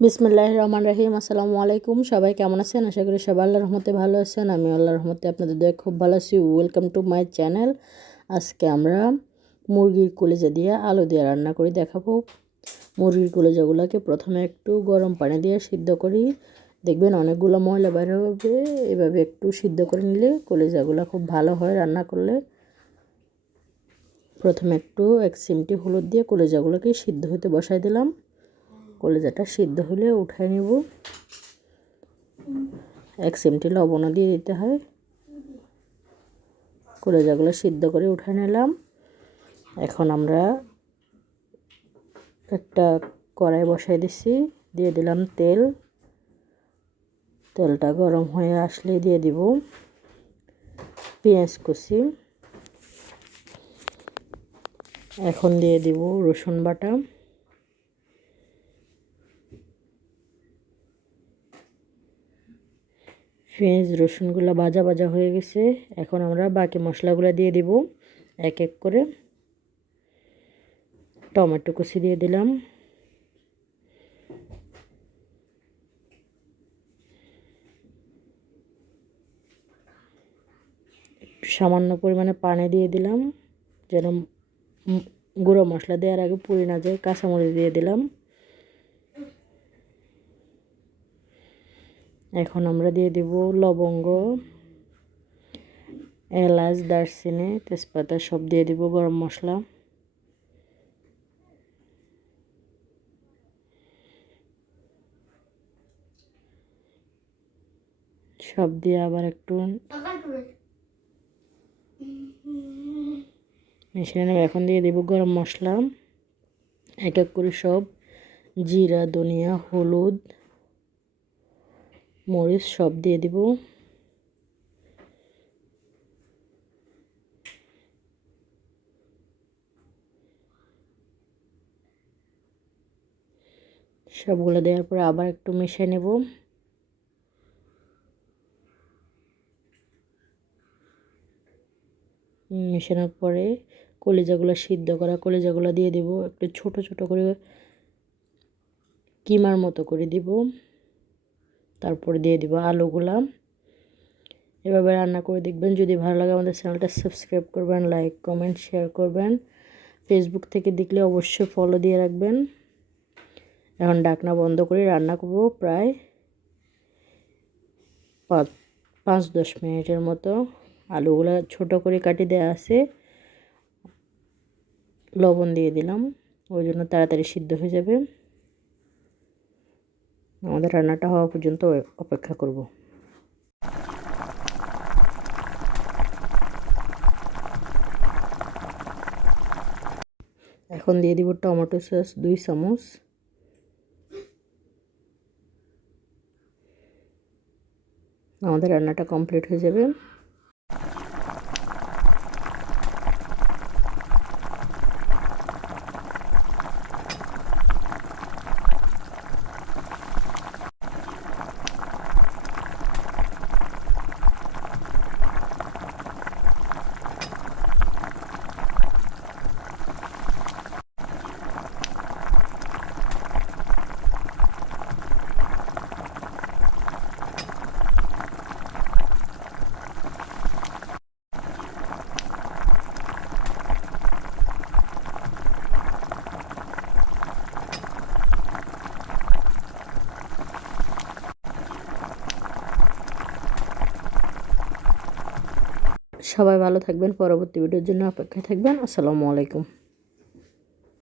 বিসমিল্লাহির রহমানির রহিম। আসসালামু আলাইকুম। সবাই কেমন আছেন? আশা করি সবাই আল্লাহর রহমতে ভালো আছেন। আমি আল্লাহর রহমতে আপনাদের দয়ায় খুব ভালো আছি। Welcome to my channel. আজকে আমরা মুরগির কলিজা দিয়ে আলু দিয়ে রান্না করে দেখাবো। মুরগির কলিজাগুলোকে প্রথমে একটু গরম পানি দিয়ে সিদ্ধ করি, দেখবেন অনেকগুলো ময়লা বের হবে। এভাবে একটু সিদ্ধ করে নিলে কলিজাগুলো খুব ভালো হয় রান্না করলে। প্রথমে একটু 1 চিমটি হলুদ দিয়ে কলিজাগুলোকে সিদ্ধ হতে বসাই দিলাম। কলিজাটা সিদ্ধ হলে উঠাই নেব। 1 চিমটি লবণও দিয়ে দিতে হয়। কলিজাগুলো সিদ্ধ করে উঠাই নিলাম। এখন আমরা একটা কড়াই বসাই দিছি, দিয়ে দিলাম তেল। তেলটা গরম হয়ে আসলে দিয়ে দিব পেঁয়াজ কুচি। এখন দিয়ে দিব রসুন বাটা। পেঁয়াজ রসুনগুলো ভাজা ভাজা হয়ে গেছে। এখন আমরা বাকি মশলাগুলো দিয়ে দিব এক এক করে। টমেটো কুচি দিয়ে দিলাম, সামান্য পরিমাণে পানি দিয়ে দিলাম যেন গুঁড়ো মশলা দেওয়ার আগে পুড়ে না যায়। কাঁচামরিচ দিয়ে দিলাম। এখন আমরা দিয়ে দিব লবঙ্গ, এলাচ, দারচিনি, তেজপাতা সব দিয়ে দিব, গরম মশলা। সব দিয়ে আবার একটু মিশিয়ে নেব। এখন দিয়ে দিব গরম মশলা এক এক করে সব, জিরা, ধনিয়া, হলুদ, মরিচ সব দিয়ে দিব। সবগুলো দেওয়ার পরে আবার একটু মিশিয়ে নেব। মেশানোর পরে কলিজাগুলো সিদ্ধ করা কলিজাগুলো দিয়ে দিব। একটু ছোট ছোট করে কিমার মতো করে দিব। তারপর দিয়ে দিব আলুগুলা। এভাবে রান্না করে দেখবেন। যদি ভালো লাগে আমাদের চ্যানেলটা সাবস্ক্রাইব করবেন, লাইক, কমেন্ট, শেয়ার করবেন। ফেসবুক থেকে দেখলে অবশ্যই ফলো দিয়ে রাখবেন। এখন ঢাকনা বন্ধ করে রান্না করব প্রায় 5-10 মিনিটের মতো। আলুগুলো ছোট করে কাটি দেওয়া আছে, লবণ দিয়ে দিলাম, ওই জন্য তাড়াতাড়ি সিদ্ধ হয়ে যাবে। আমাদের রান্নাটা হওয়া পর্যন্ত অপেক্ষা করব। এখন দিয়ে দিব টমেটো সস 2 চামচ। আমাদের রান্নাটা কমপ্লিট হয়ে যাবে। সবাই ভালো থাকবেন। পরবর্তী ভিডিওর জন্য অপেক্ষায় থাকবেন। আসসালামু আলাইকুম।